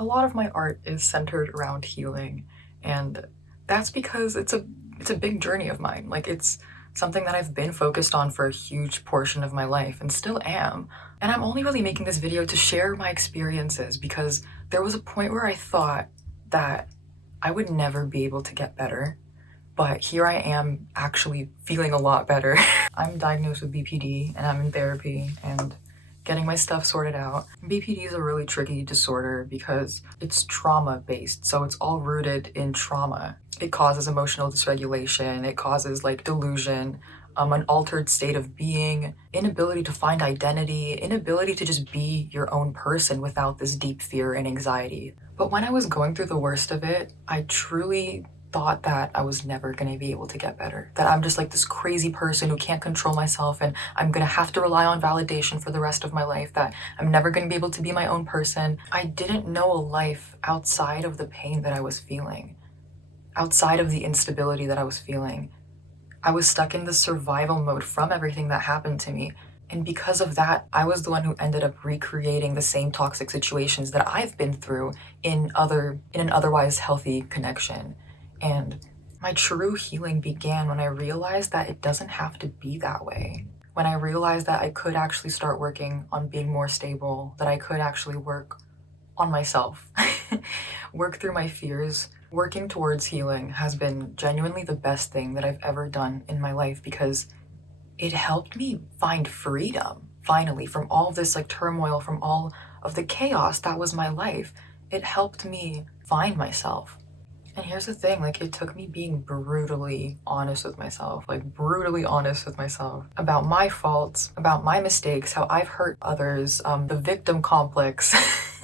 A lot of my art is centered around healing, and that's because it's a big journey of mine. Like it's something that I've been focused on for a huge portion of my life and still am. And I'm only really making this video to share my experiences because there was a point where I thought that I would never be able to get better, but here I am actually feeling a lot better. I'm diagnosed with BPD and I'm in therapy and getting my stuff sorted out. BPD is a really tricky disorder because it's trauma based, so it's all rooted in trauma. It causes emotional dysregulation, it causes like delusion, an altered state of being, inability to find identity, inability to just be your own person without this deep fear and anxiety. But when I was going through the worst of it, I truly thought that I was never going to be able to get better. That I'm just like this crazy person who can't control myself and I'm going to have to rely on validation for the rest of my life, that I'm never going to be able to be my own person. I didn't know a life outside of the pain that I was feeling, outside of the instability that I was feeling. I was stuck in the survival mode from everything that happened to me. And because of that, I was the one who ended up recreating the same toxic situations that I've been through in an otherwise healthy connection. And my true healing began when I realized that it doesn't have to be that way. When I realized that I could actually start working on being more stable, that I could actually work on myself, work through my fears. Working towards healing has been genuinely the best thing that I've ever done in my life because it helped me find freedom, finally, from all of this like turmoil, from all of the chaos that was my life. It helped me find myself. And here's the thing, like it took me being brutally honest with myself, like brutally honest with myself about my faults, about my mistakes, how I've hurt others, the victim complex,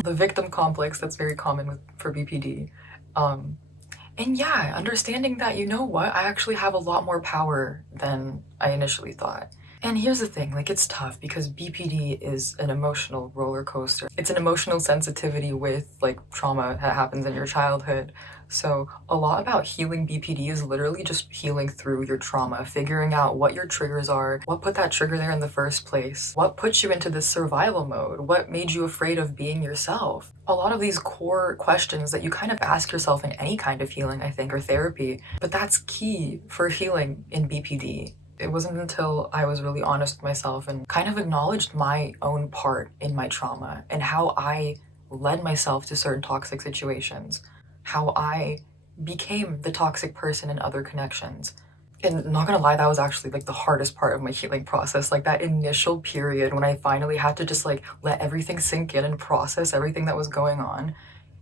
the victim complex that's very common for BPD. And yeah, understanding that, you know what, I actually have a lot more power than I initially thought. And here's the thing, like it's tough because BPD is an emotional roller coaster. It's an emotional sensitivity with like trauma that happens in your childhood. So a lot about healing BPD is literally just healing through your trauma, figuring out what your triggers are, what put that trigger there in the first place, what puts you into this survival mode, what made you afraid of being yourself. A lot of these core questions that you kind of ask yourself in any kind of healing, I think, or therapy, but that's key for healing in BPD. It wasn't until I was really honest with myself and kind of acknowledged my own part in my trauma and how I led myself to certain toxic situations, how I became the toxic person in other connections. And not gonna lie, that was actually like the hardest part of my healing process. Like that initial period when I finally had to just like let everything sink in and process everything that was going on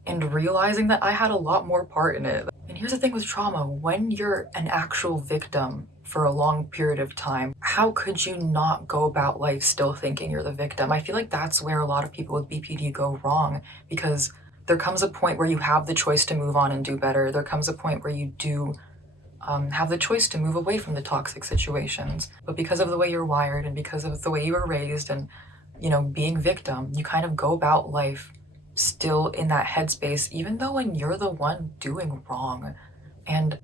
and realizing that I had a lot more part in it. And here's the thing with trauma, when you're an actual victim for a long period of time, how could you not go about life still thinking you're the victim? I feel like that's where a lot of people with BPD go wrong, because there comes a point where you have the choice to move on and do better. There comes a point where you do have the choice to move away from the toxic situations. But because of the way you're wired and because of the way you were raised and, you know, being victim, you kind of go about life still in that headspace, even though when you're the one doing wrong. And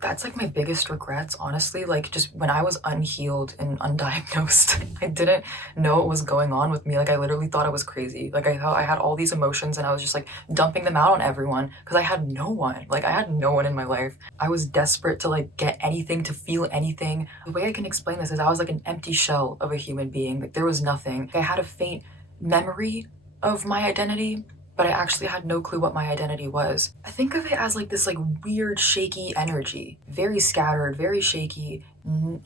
that's like my biggest regrets, honestly. Like just when I was unhealed and undiagnosed, I didn't know what was going on with me. Like I literally thought I was crazy. Like I thought I had all these emotions and I was just like dumping them out on everyone because I had no one. Like I had no one in my life. I was desperate to like get anything, to feel anything. The way I can explain this is I was like an empty shell of a human being. Like there was nothing. I had a faint memory of my identity, but I actually had no clue what my identity was. I think of it as like this like weird shaky energy, very scattered, very shaky,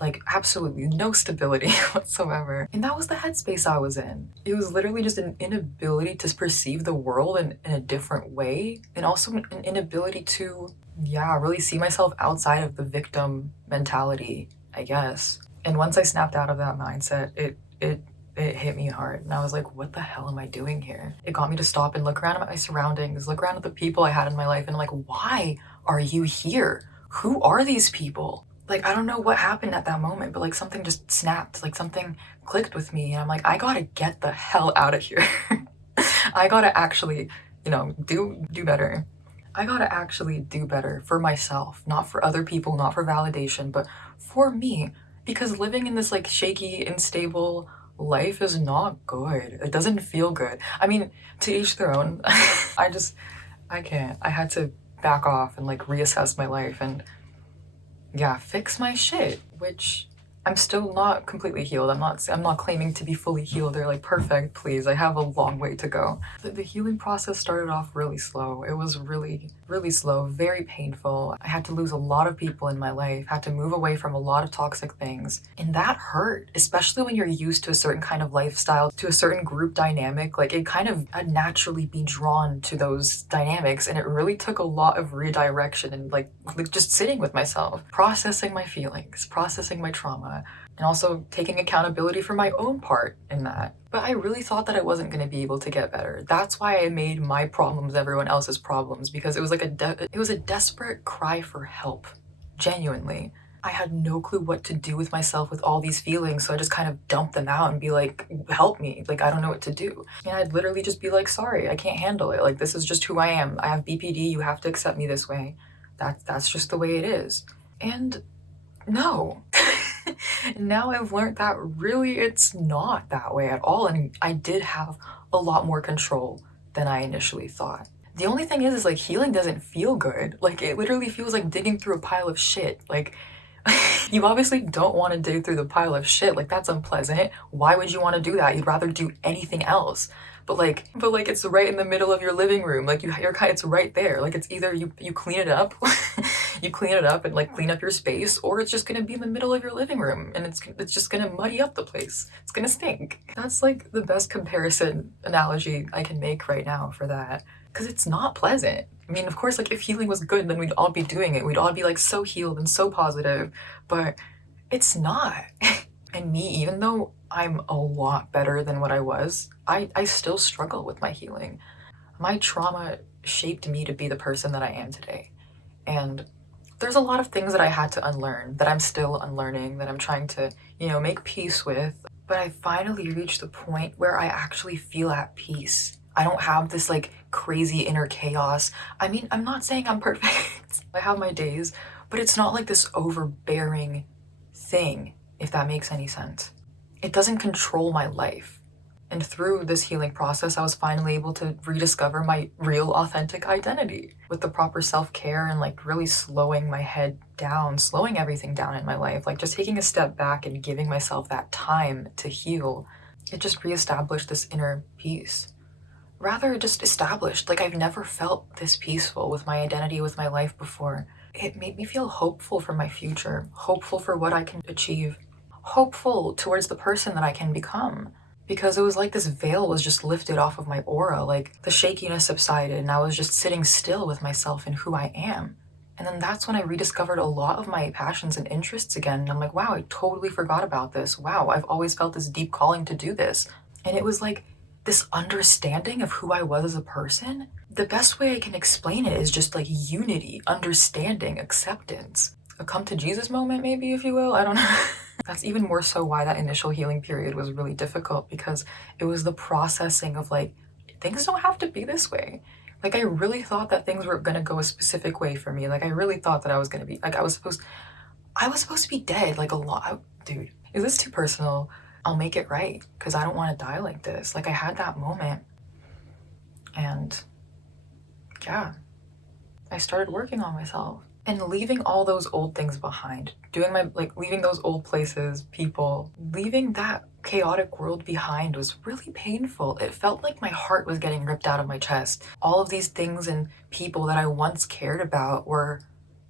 like absolutely no stability whatsoever. And that was the headspace I was in. It was literally just an inability to perceive the world in a different way, and also an inability to, yeah, really see myself outside of the victim mentality, I guess. And once I snapped out of that mindset, it hit me hard. And I was like, what the hell am I doing here? It got me to stop and look around at my surroundings, look around at the people I had in my life, and I'm like, why are you here? Who are these people? Like, I don't know what happened at that moment, but like something just snapped, like something clicked with me. And I'm like, I gotta get the hell out of here. I gotta actually, you know, do better. I gotta actually do better for myself, not for other people, not for validation, but for me. Because living in this like shaky, unstable, life is not good. It doesn't feel good. I mean, to each their own. I can't. I had to back off and like reassess my life and yeah, fix my shit, which I'm still not completely healed. I'm not claiming to be fully healed or like perfect, please. I have a long way to go. The healing process started off really slow. It was really, really slow, very painful. I had to lose a lot of people in my life, had to move away from a lot of toxic things. And that hurt, especially when you're used to a certain kind of lifestyle, to a certain group dynamic. Like it kind of, I'd naturally be drawn to those dynamics. And it really took a lot of redirection and like just sitting with myself, processing my feelings, processing my trauma, and also taking accountability for my own part in that. But I really thought that I wasn't going to be able to get better. That's why I made my problems everyone else's problems, because it was like it was a desperate cry for help. Genuinely. I had no clue what to do with myself with all these feelings, so I just kind of dumped them out and be like, help me, like I don't know what to do. And I'd literally just be like, sorry, I can't handle it. Like this is just who I am. I have BPD, you have to accept me this way. That's just the way it is. And no. Now I've learned that really it's not that way at all, and I did have a lot more control than I initially thought. The only thing is like healing doesn't feel good. Like it literally feels like digging through a pile of shit. Like you obviously don't want to dig through the pile of shit. Like that's unpleasant. Why would you want to do that? You'd rather do anything else. But like it's right in the middle of your living room. Like it's right there. Like it's either you clean it up, you clean it up and like clean up your space, or it's just gonna be in the middle of your living room and it's just gonna muddy up the place. It's gonna stink. That's like the best comparison analogy I can make right now for that. Because it's not pleasant. I mean, of course, like if healing was good, then we'd all be doing it. We'd all be like so healed and so positive, but it's not. And me, even though I'm a lot better than what I was, I still struggle with my healing. My trauma shaped me to be the person that I am today. And there's a lot of things that I had to unlearn, that I'm still unlearning, that I'm trying to, make peace with. But I finally reached the point where I actually feel at peace. I don't have this like crazy inner chaos. I mean, I'm not saying I'm perfect. I have my days, but it's not like this overbearing thing, if that makes any sense. It doesn't control my life. And through this healing process, I was finally able to rediscover my real authentic identity with the proper self-care and like really slowing my head down, slowing everything down in my life, like just taking a step back and giving myself that time to heal. It just reestablished this inner peace. Rather just established, like I've never felt this peaceful with my identity, with my life before. It made me feel hopeful for my future, hopeful for what I can achieve, hopeful towards the person that I can become. Because it was like this veil was just lifted off of my aura, like the shakiness subsided and I was just sitting still with myself and who I am. And then that's when I rediscovered a lot of my passions and interests again. And I'm like, wow, I totally forgot about this. Wow, I've always felt this deep calling to do this. And it was like this understanding of who I was as a person. The best way I can explain it is just like unity, understanding, acceptance. A come to Jesus moment, maybe, if you will. I don't know. That's even more so why that initial healing period was really difficult, because it was the processing of like, things don't have to be this way. Like I really thought that things were gonna go a specific way for me. Like I really thought that I was gonna be, like I was supposed to be dead like a lot. Dude, is this too personal? I'll make it right, because I don't want to die like this. Like I had that moment and yeah, I started working on myself and leaving all those old things behind, leaving those old places, people, leaving that chaotic world behind was really painful. It felt like my heart was getting ripped out of my chest. All of these things and people that I once cared about were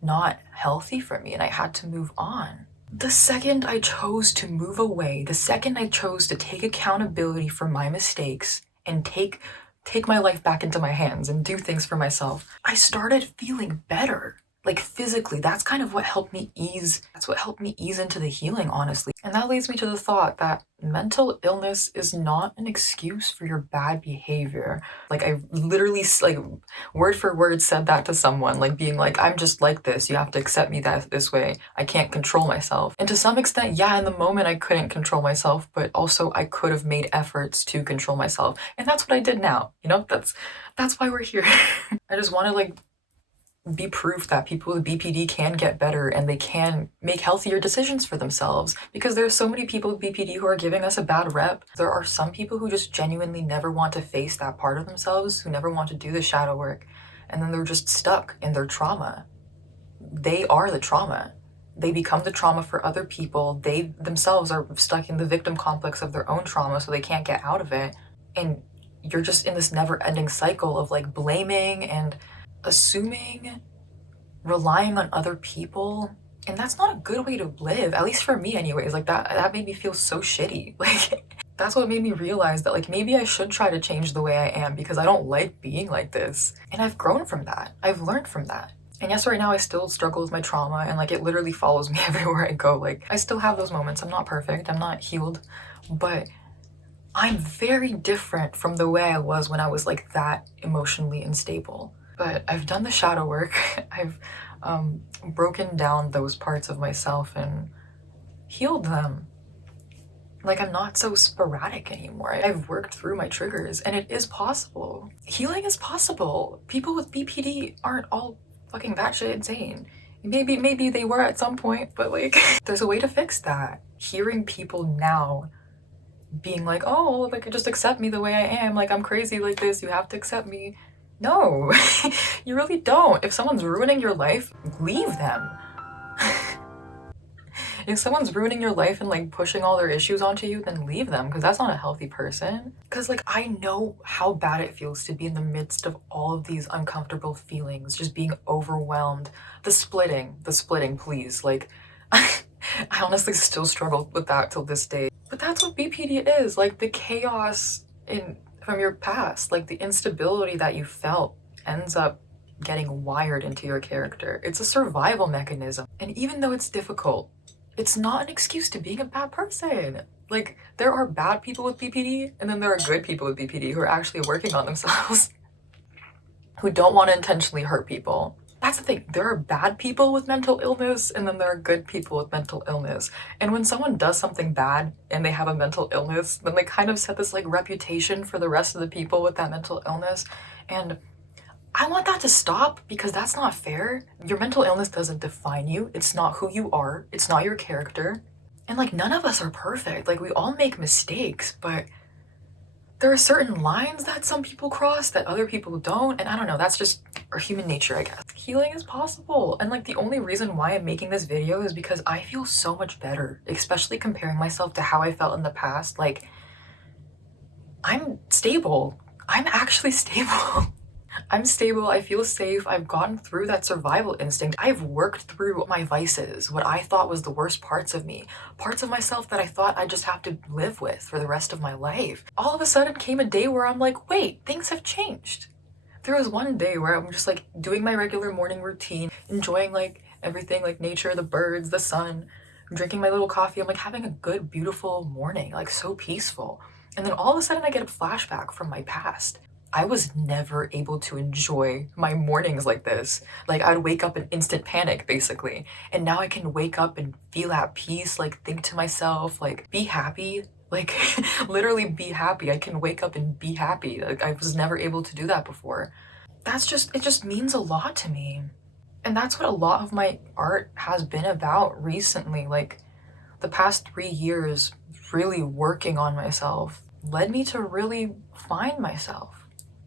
not healthy for me and I had to move on. The second I chose to move away, the second I chose to take accountability for my mistakes and take my life back into my hands and do things for myself, I started feeling better. Like physically, that's kind of what helped me ease into the healing, honestly. And that leads me to the thought that mental illness is not an excuse for your bad behavior. Like I literally like word for word said that to someone, like being like, I'm just like this, you have to accept me this way, I can't control myself. And to some extent, yeah, in the moment I couldn't control myself, but also I could have made efforts to control myself. And that's what I did now, that's why we're here. I just want to like be proof that people with BPD can get better and they can make healthier decisions for themselves, because there's so many people with BPD who are giving us a bad rep. There are some people who just genuinely never want to face that part of themselves, who never want to do the shadow work, and then they're just stuck in their trauma. They are the trauma. They become the trauma for other people. They themselves are stuck in the victim complex of their own trauma, so they can't get out of it. And you're just in this never-ending cycle of like blaming and assuming, relying on other people. And that's not a good way to live, at least for me anyways. Like that made me feel so shitty. Like that's what made me realize that like maybe I should try to change the way I am, because I don't like being like this. And I've grown from that. I've learned from that. And yes, right now I still struggle with my trauma, and like it literally follows me everywhere I go. Like I still have those moments. I'm not perfect. I'm not healed, but I'm very different from the way I was when I was like that emotionally unstable. But I've done the shadow work. I've broken down those parts of myself and healed them. Like I'm not so sporadic anymore. I've worked through my triggers, and it is possible. Healing is possible. People with BPD aren't all fucking batshit insane. Maybe they were at some point, but like there's a way to fix that. Hearing people now being like, oh, like just accept me the way I am, like I'm crazy like this, you have to accept me. No, you really don't. If someone's ruining your life, leave them. If someone's ruining your life and like pushing all their issues onto you, then leave them, because that's not a healthy person. Because like I know how bad it feels to be in the midst of all of these uncomfortable feelings, just being overwhelmed. The splitting, please. Like I honestly still struggle with that till this day. But that's what BPD is, like the chaos from your past, like the instability that you felt ends up getting wired into your character. It's a survival mechanism. And even though it's difficult, it's not an excuse to being a bad person. Like there are bad people with BPD, and then there are good people with BPD who are actually working on themselves, who don't want to intentionally hurt people. That's the thing. There are bad people with mental illness, and then there are good people with mental illness. And when someone does something bad and they have a mental illness, then they kind of set this like reputation for the rest of the people with that mental illness. And I want that to stop, because that's not fair. Your mental illness doesn't define you. It's not who you are. It's not your character. And like none of us are perfect. Like we all make mistakes, but there are certain lines that some people cross that other people don't, and I don't know, that's just our human nature, I guess. Healing is possible, and like the only reason why I'm making this video is because I feel so much better, especially comparing myself to how I felt in the past. Like, I'm stable. I'm actually stable. I'm stable, I feel safe, I've gotten through that survival instinct. I've worked through my vices, what I thought was the worst parts of me, parts of myself that I thought I'd just have to live with for the rest of my life. All of a sudden came a day where I'm like, wait, things have changed. There was one day where I'm just like doing my regular morning routine, enjoying like everything, like nature, the birds, the sun, drinking my little coffee. I'm like having a good, beautiful morning, like so peaceful. And then all of a sudden I get a flashback from my past. I was never able to enjoy my mornings like this. Like I'd wake up in instant panic basically. And now I can wake up and feel at peace, like think to myself, like be happy, like literally be happy. I can wake up and be happy. Like I was never able to do that before. It just means a lot to me. And that's what a lot of my art has been about recently. Like the past 3 years, really working on myself led me to really find myself,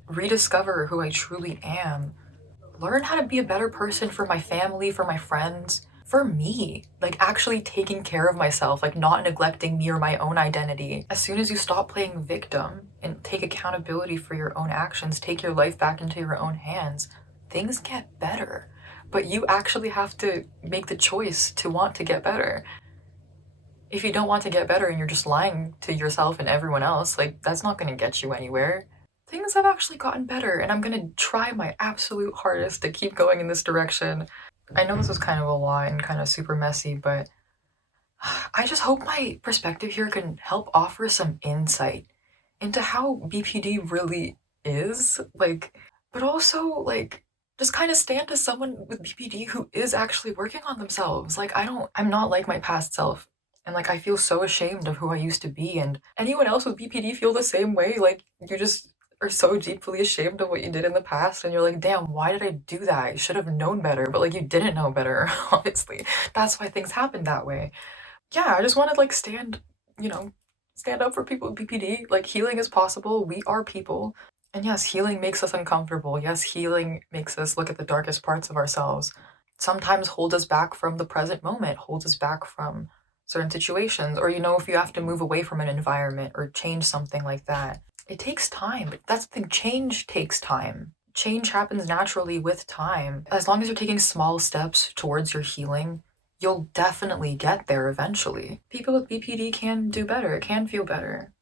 rediscover who I truly am, learn how to be a better person for my family, for my friends, for me, like actually taking care of myself, like not neglecting me or my own identity. As soon as you stop playing victim and take accountability for your own actions, take your life back into your own hands, things get better. But you actually have to make the choice to want to get better. If you don't want to get better and you're just lying to yourself and everyone else, like that's not going to get you anywhere. Things have actually gotten better, and I'm gonna try my absolute hardest to keep going in this direction. I know this was kind of a lot and kind of super messy, but I just hope my perspective here can help offer some insight into how BPD really is, like, but also like just kind of stand as someone with BPD who is actually working on themselves. Like I'm not like my past self. And like I feel so ashamed of who I used to be, and anyone else with BPD feel the same way. Like you just are so deeply ashamed of what you did in the past, and you're like, damn, why did I do that? I should have known better, but like you didn't know better, obviously. That's why things happen that way. Yeah, I just want to like you know, stand up for people with BPD. Like healing is possible. We are people. And yes, healing makes us uncomfortable. Yes, healing makes us look at the darkest parts of ourselves. Sometimes hold us back from the present moment, hold us back from certain situations, or if you have to move away from an environment or change something like that. It takes time, but that's the thing. Change takes time. Change happens naturally with time. As long as you're taking small steps towards your healing, you'll definitely get there eventually. People with BPD can do better, can feel better.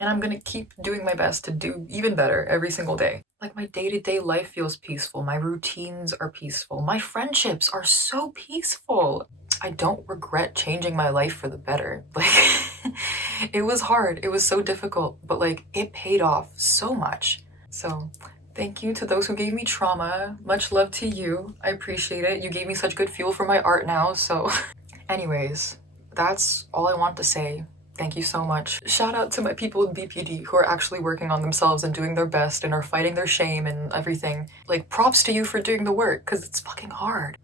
And I'm gonna keep doing my best to do even better every single day. Like my day to day life feels peaceful, my routines are peaceful, my friendships are so peaceful. I don't regret changing my life for the better. Like, it was hard, it was so difficult, but like, it paid off so much. So, thank you to those who gave me trauma. Much love to you. I appreciate it. You gave me such good fuel for my art now, so. Anyways, that's all I want to say. Thank you so much. Shout out to my people with BPD who are actually working on themselves and doing their best and are fighting their shame and everything. Like, props to you for doing the work, because it's fucking hard.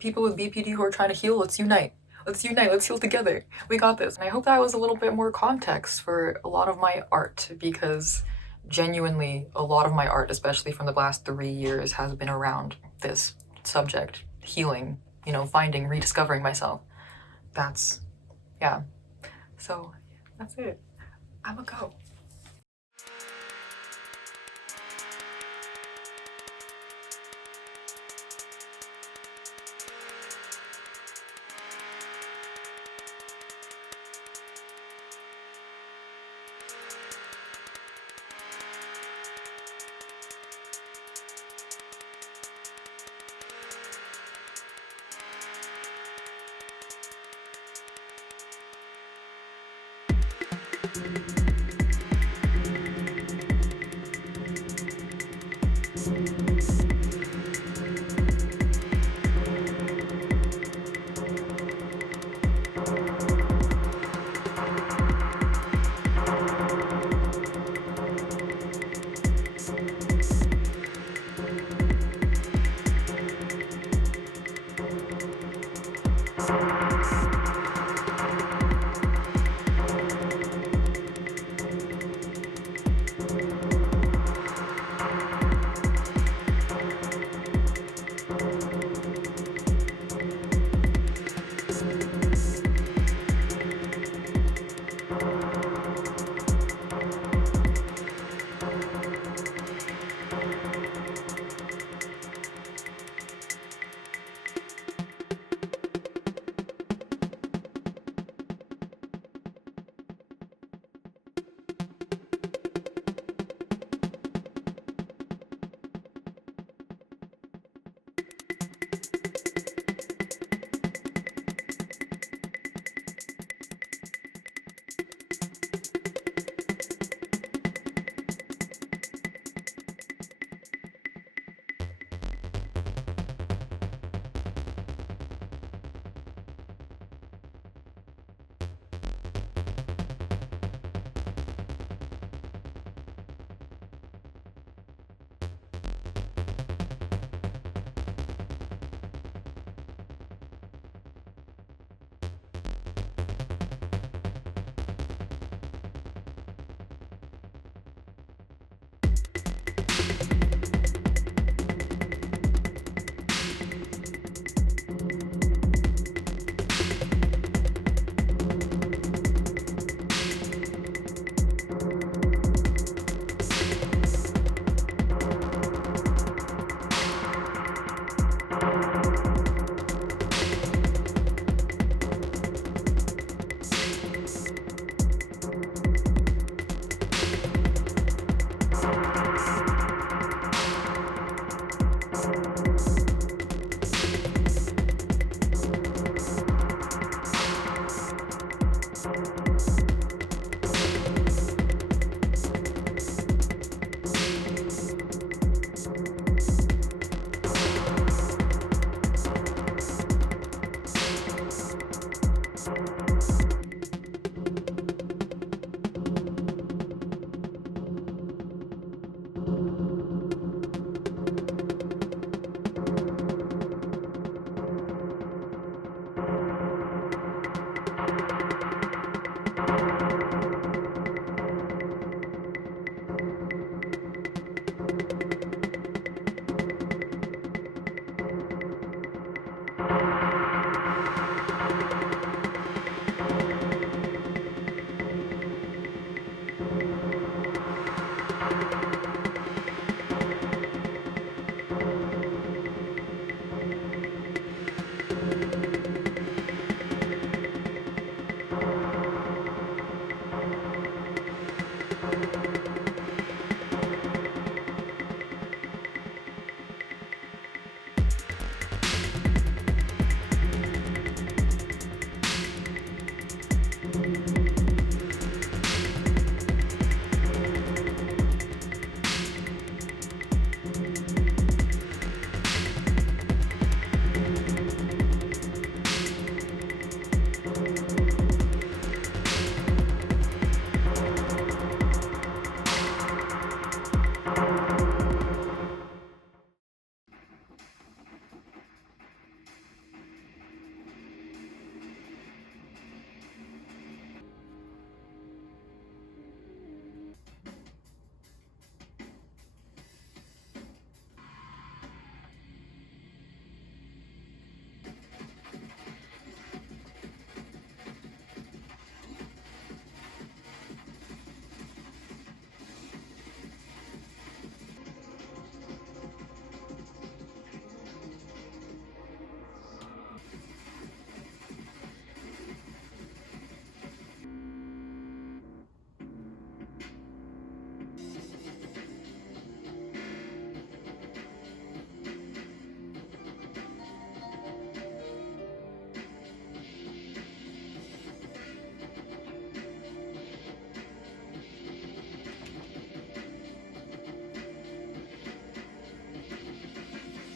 People with BPD who are trying to heal, let's unite. Let's unite, let's heal together. We got this. And I hope that was a little bit more context for a lot of my art, because genuinely, a lot of my art, especially from the last 3 years, has been around this subject, healing, finding, rediscovering myself. Yeah. So, that's it. I'ma go.